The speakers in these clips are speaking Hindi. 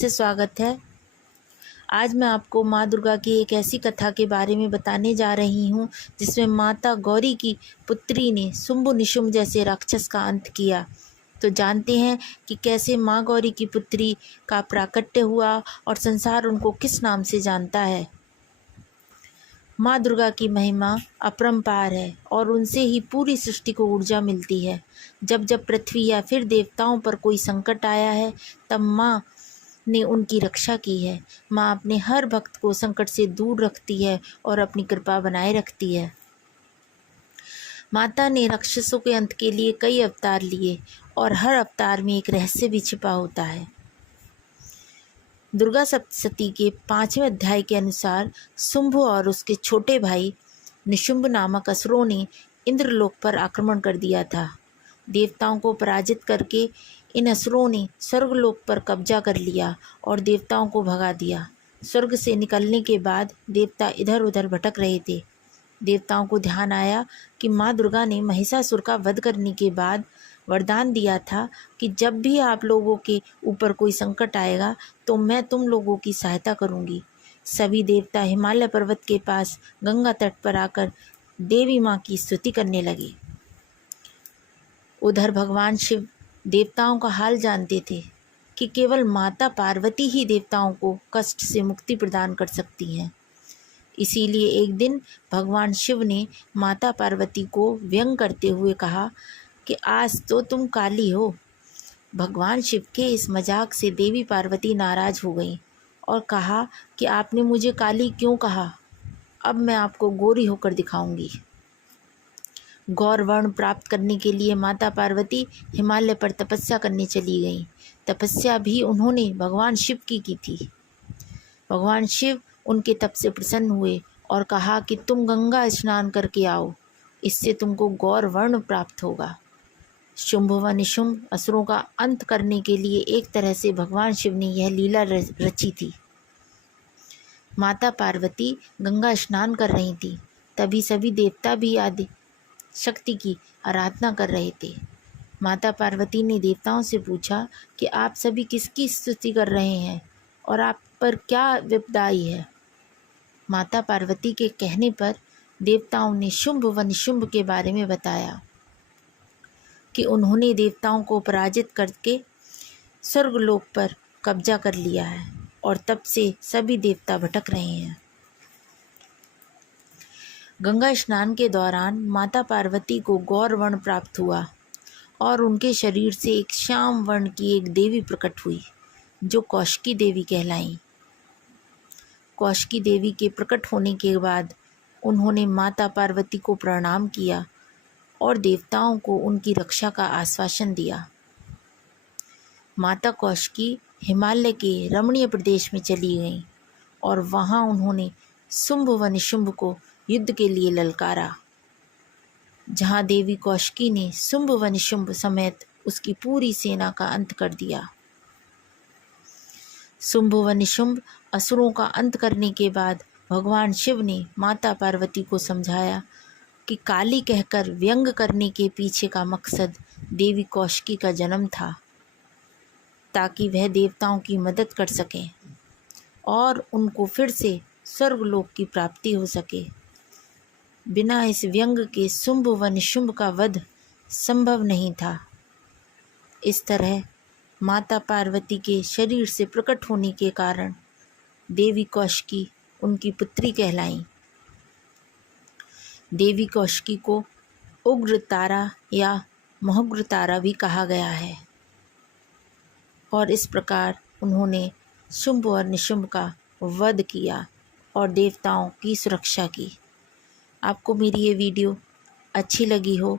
से स्वागत है। आज मैं आपको माँ दुर्गा की एक ऐसी कथा के बारे में बताने जा रही हूँ जिसमें माता गौरी की पुत्री ने शुंभ निशुंभ जैसे राक्षस का अंत किया। तो जानते हैं कि कैसे माँ गौरी की पुत्री का प्राकट्य हुआ और संसार उनको किस नाम से जानता है। माँ दुर्गा की महिमा अपरंपार है और उनसे ही पूरी सृष्टि को ऊर्जा मिलती है। जब जब पृथ्वी या फिर देवताओं पर कोई संकट आया है तब माँ ने उनकी रक्षा की है। माँ अपने हर भक्त को संकट से दूर रखती है और अपनी कृपा बनाए रखती है। माता ने राक्षसों के अंत के लिए कई अवतार लिए और हर अवतार में एक रहस्य भी छिपा होता है। दुर्गा सप्तशती के 5वें अध्याय के अनुसार शुंभ और उसके छोटे भाई निशुंभ नामक असुरों ने इंद्रलोक पर आक्रमण कर दिया था। देवताओं को पराजित करके इन असुरों ने स्वर्गलोक पर कब्जा कर लिया और देवताओं को भगा दिया। स्वर्ग से निकलने के बाद देवता इधर उधर भटक रहे थे। देवताओं को ध्यान आया कि माँ दुर्गा ने महिषासुर का वध करने के बाद वरदान दिया था कि जब भी आप लोगों के ऊपर कोई संकट आएगा तो मैं तुम लोगों की सहायता करूंगी। सभी देवता हिमालय पर्वत के पास गंगा तट पर आकर देवी माँ की स्तुति करने लगे। उधर भगवान शिव देवताओं का हाल जानते थे कि केवल माता पार्वती ही देवताओं को कष्ट से मुक्ति प्रदान कर सकती हैं। इसीलिए एक दिन भगवान शिव ने माता पार्वती को व्यंग करते हुए कहा कि आज तो तुम काली हो। भगवान शिव के इस मजाक से देवी पार्वती नाराज हो गई और कहा कि आपने मुझे काली क्यों कहा? अब मैं आपको गोरी होकर दिखाऊंगी। गौर वर्ण प्राप्त करने के लिए माता पार्वती हिमालय पर तपस्या करने चली गईं। तपस्या भी उन्होंने भगवान शिव की थी। भगवान शिव उनके तप से प्रसन्न हुए और कहा कि तुम गंगा स्नान करके आओ, इससे तुमको गौर वर्ण प्राप्त होगा। शुंभ व निशुंभ असुरों का अंत करने के लिए एक तरह से भगवान शिव ने यह लीला रची थी। माता पार्वती गंगा स्नान कर रही थी, तभी सभी देवता भी आदि शक्ति की आराधना कर रहे थे। माता पार्वती ने देवताओं से पूछा कि आप सभी किसकी स्तुति कर रहे हैं और आप पर क्या विपदा आई है। माता पार्वती के कहने पर देवताओं ने शुंभ व निशुंभ के बारे में बताया कि उन्होंने देवताओं को पराजित करके स्वर्गलोक पर कब्जा कर लिया है और तब से सभी देवता भटक रहे हैं। गंगा स्नान के दौरान माता पार्वती को गौर वर्ण प्राप्त हुआ और उनके शरीर से एक श्याम वर्ण की एक देवी प्रकट हुई जो कौशिकी देवी कहलाईं। कौशिकी देवी के प्रकट होने के बाद उन्होंने माता पार्वती को प्रणाम किया और देवताओं को उनकी रक्षा का आश्वासन दिया। माता कौशिकी हिमालय के रमणीय प्रदेश में चली गईं और वहां उन्होंने शुंभ व निशुंभ को युद्ध के लिए ललकारा, जहां देवी कौशिकी ने शुंभ व निशुंभ समेत उसकी पूरी सेना का अंत कर दिया। शुंभ व निशुंभ असुरों का अंत करने के बाद भगवान शिव ने माता पार्वती को समझाया कि काली कहकर व्यंग करने के पीछे का मकसद देवी कौशिकी का जन्म था, ताकि वह देवताओं की मदद कर सकें और उनको फिर से स्वर्गलोक की प्राप्ति हो सके। बिना इस व्यंग के शुंभ व निशुंभ का वध संभव नहीं था। इस तरह माता पार्वती के शरीर से प्रकट होने के कारण देवी कौशिकी उनकी पुत्री कहलाईं। देवी कौशिकी को उग्र तारा या महोग्र तारा भी कहा गया है और इस प्रकार उन्होंने शुंभ और निशुंभ का वध किया और देवताओं की सुरक्षा की। आपको मेरी ये वीडियो अच्छी लगी हो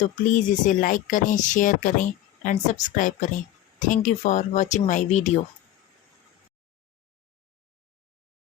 तो प्लीज़ इसे लाइक करें, शेयर करें एंड सब्सक्राइब करें। Thank you for watching my video.